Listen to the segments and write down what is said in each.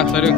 Ya, sorry.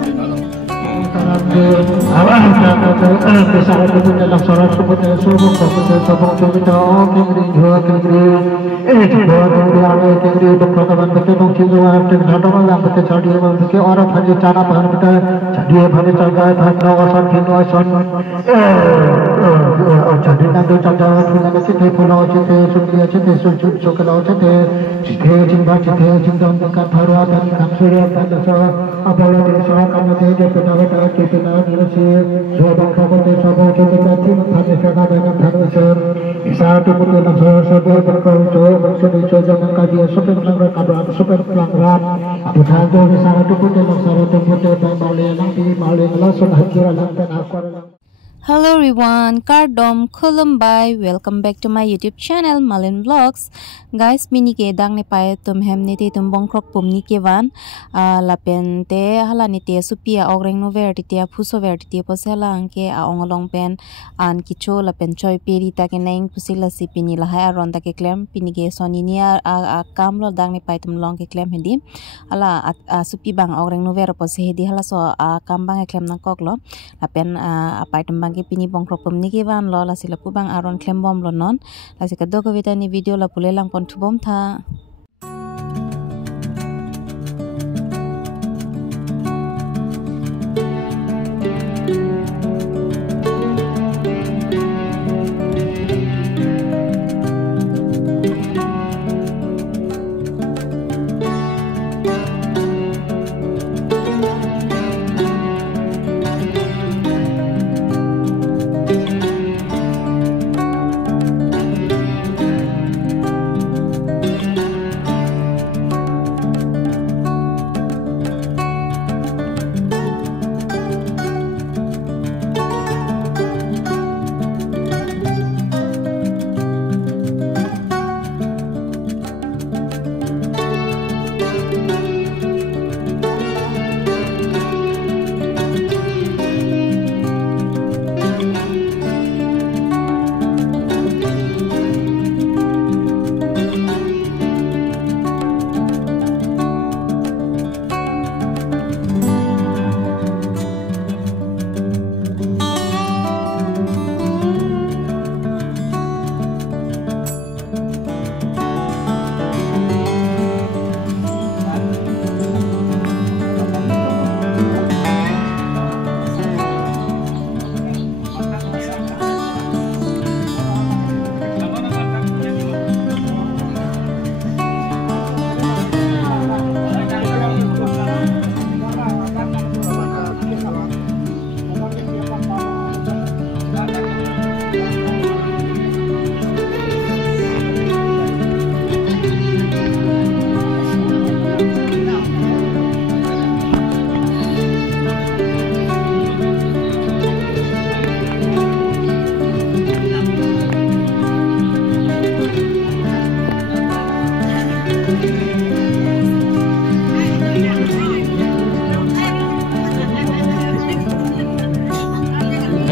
Hello everyone, Kardom Kolumbai. Welcome back to my YouTube channel Malin Vlogs. Guys, mini ke dang ne pae tum hem ne te tum bongkrok pum ni ke van lapen te hala ni te supia ogreng no ver te phuso ver te posela angke a ongolong pen an kicho lapen choi peri ta ke naing pusila si pini la ha ron ta ke klem pini ke soni ni a kam lo dang ne pae tum long ke klem hindi ala supi bang ogreng no ver pose hedi hala so a kam bang ke klem na kok lo lapen a pae tum bang ke pini bongkrok pum ni ke van lo la sila pu bang aron klem bom lo non la sika do ko vita ni video la pulelang pon thubom tha.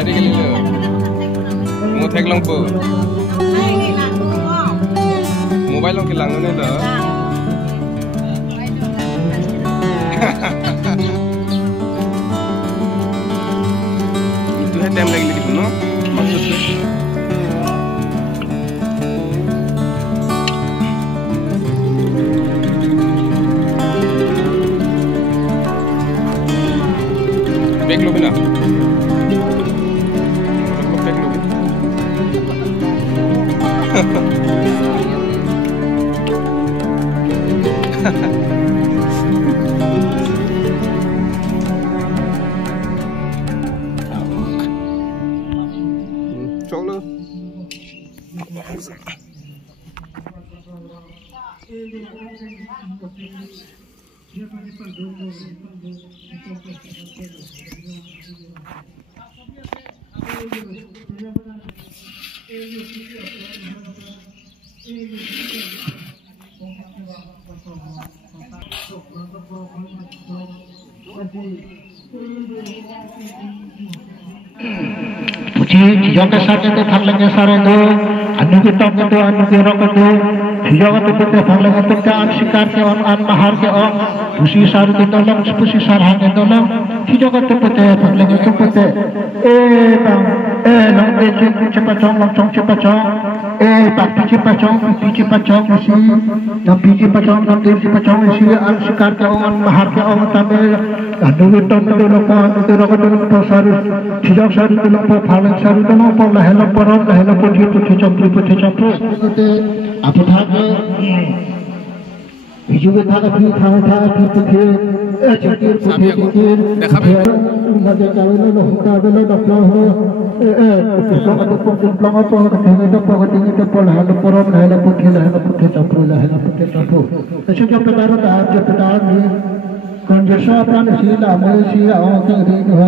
Tadi kali lo, mau tag long po, mobile long kilang ni dah. Itu time lagi di puno, maksudnya. Back lo bina. Cholo. Puji, jika saja kita lagi sarang tu, anu kita itu anu kita itu. Hijaga tu putih panglang itu kan sikar ke an mahar ke pusi saru ke dalam pusi sarhan ke dalam hijaga tu putih panglang itu putih bang long de cepat chong long chong cepat chong pak cepat chong mesti dan cepat chong long de cepat chong mesti an sikar ke an mahar ke tabe anu itu tu lokon itu lokon tu saru hijaga saru tu lokon panglang saru tu lokon lahela poron lahela putih campur itu apa thake hijau ke thake phi putih chakir putih naga kawelo no kawelo doklo ho plongo to pola halo poron halo putih campur eso jo pedaro ni konjesa pan sila mo sila kengri ho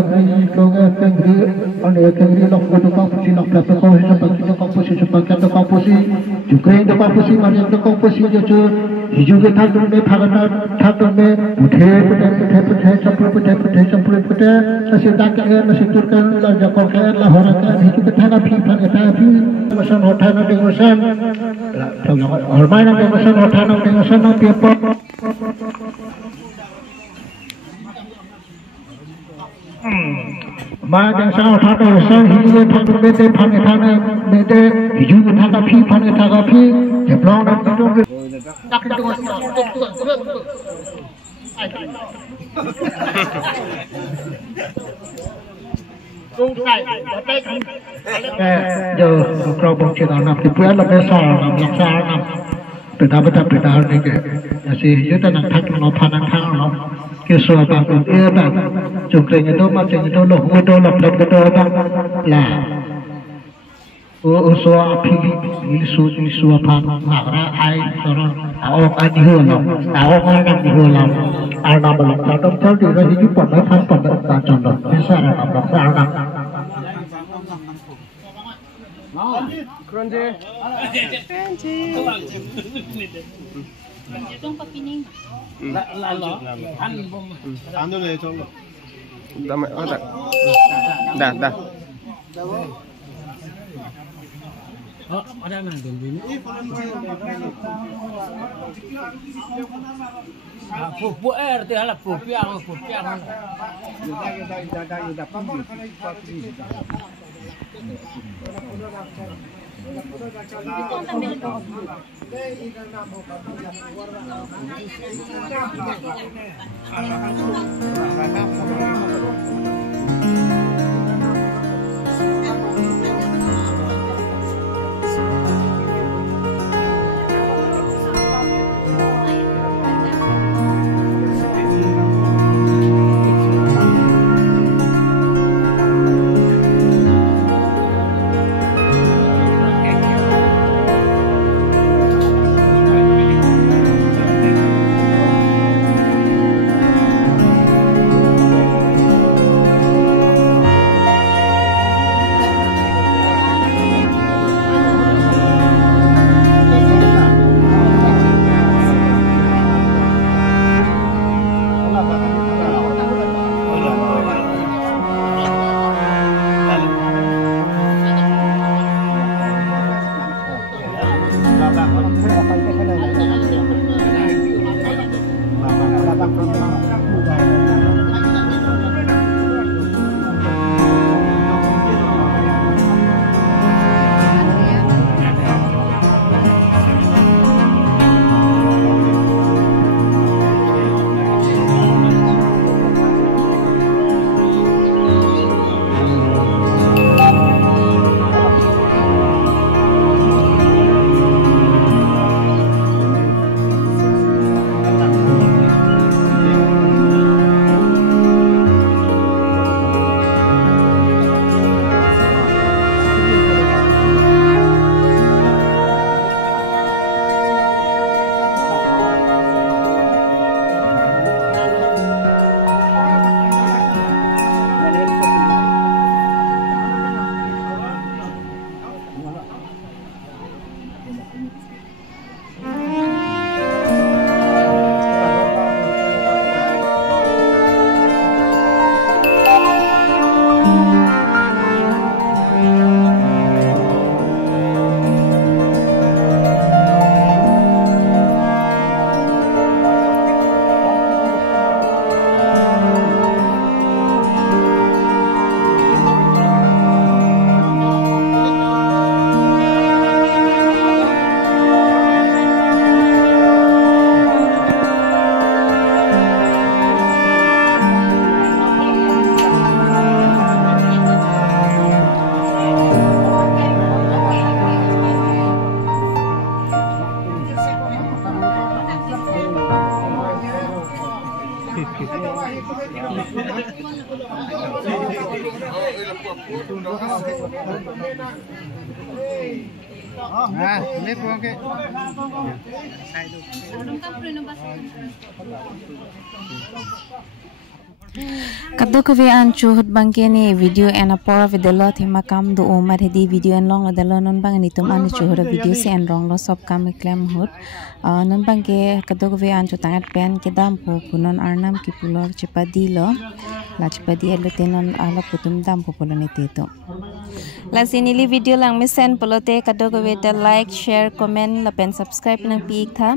kengri on kengri lok ko ka pusi lok ka ko so pakito ka pusi so pakito ka pusi ukraine ka pusi mari ka pusi jo hijau ke thak me phagana thak me puthe campur nasi dak na situr kan la jakor kan la hora kan hijau ke thak phi masan hotha na demosan hormai na demosan hotha na demosan na pepo ma yang sang thak na sang hijau ke thak me te me te hijau ke thak phi je blong na tu dak tu giờ cầu bông chỉ làm thì bữa là bé sò làm từ đó này cái là gì dưới ta nặng thắt nó phá nặng thang nó cái sò bằng cái ear bằng chụp cái người đó mà cái người đó lột người đó lập cái đó bằng là sò phi sò phá nặng ra ai rồi anh hưởng ai nặng hưởng lòng ai nằm ở lòng trong cháu thì nó chỉ còn mấy tháng còn ta chọn được cái sao là làm sao nặng Kronje. Itong papining. Ando le chong. Dame, ota. Da. Ada mana dulu ini? Pupu tu hala pupiang. Nah, ini po ke. Kadok kevian cuhut bangke ni video en apora videlo thima kam do umar hedi video en long adalo non bang ni tum an cuhura video se en rong lo sob kam klem hut non bangke kadok kevian cu tangat pen ke dam po punon arnam ki pulor chepadi lo la chepadi elo tenon ala putum dam po polone teto la sinili video lang misen polote kadok kevita like share comment la pen subscribe nang pik tha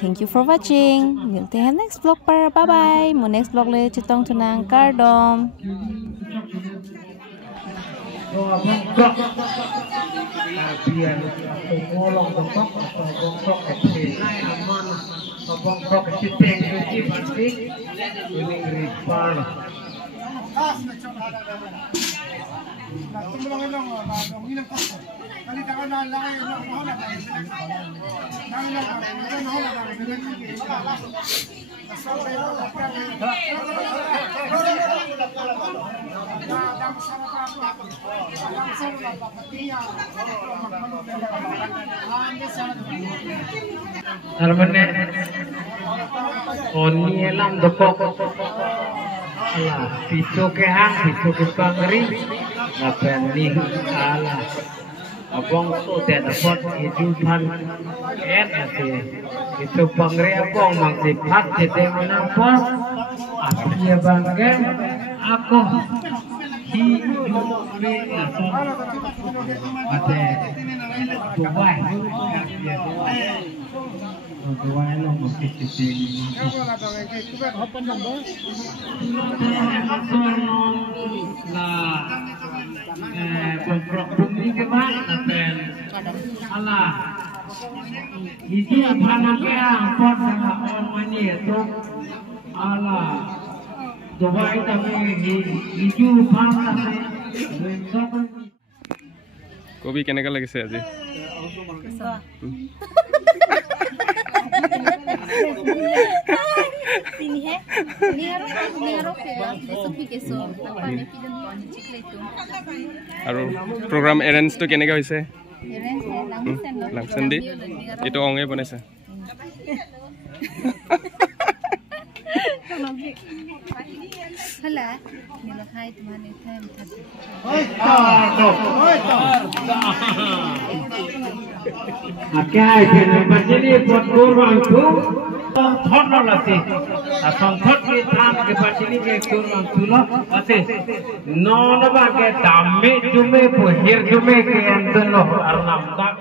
thank you for watching milte hai next vlog par bye bye mo next vlog le chitong tunang kardom Biar ngolong bongkok atau bongkok kecil. Bongkok kecil kecil pasti ini rival. Armane oni elam dopok ala piso ke hang piso ke pangri ngapen ni ala abong tu te dapat hidupan ase itu pangri abong mangsi pat jete menampa asia bangke aku hidup ate Dubai Dubai lo mesti pemprov bumi ke mana pen Allah itu apa namanya pon sama orang ini itu Allah Dubai tapi hijau panas কবি কেনেকা লাগিছে আজি আৰু প্ৰগ্ৰাম এৰেঞ্জটো কেনেকা হৈছে লাংচেন দি এইটো অঙে বনাইছে Hala, nilakay tumani time tadi. Akai jene bajini buat kurang tu, thon lati. Asam thon ke tham ke bajini ke kurang tu lo, ate non ba ke damme jume pohir jume ke antan lo arnam tak.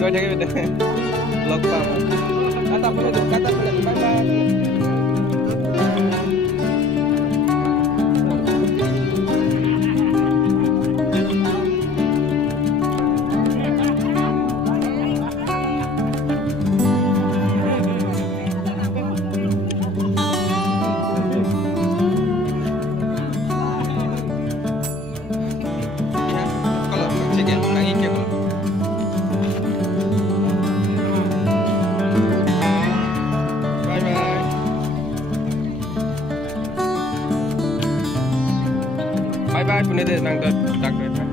Kau jaga beda. Vlog pa. Kata boleh, bye bye. Kalau cek ya, nangi kabel. Bye bye punya deh nang dak bye bye.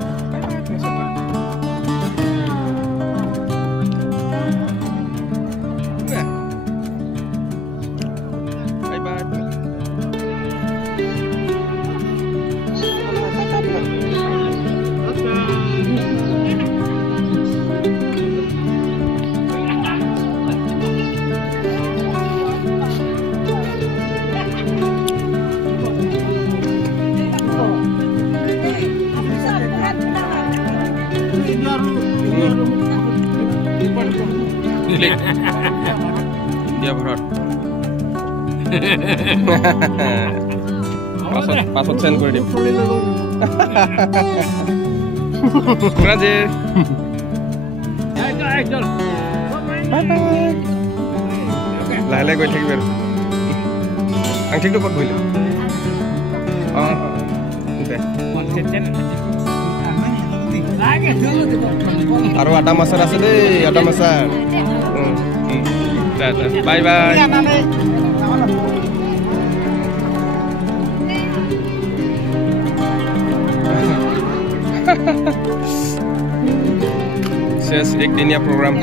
পাছত চেণ্ড কৰি দিম ৰাজে লাহে লাহে গৈ থাকিবি আৰু আংঠিটো ক'ত বহিলে অঁ দে আৰু আটা মাছাৰ আছে দেই আটা মাছাৰ বাই বাই शेष एक दिन या प्रोग्राम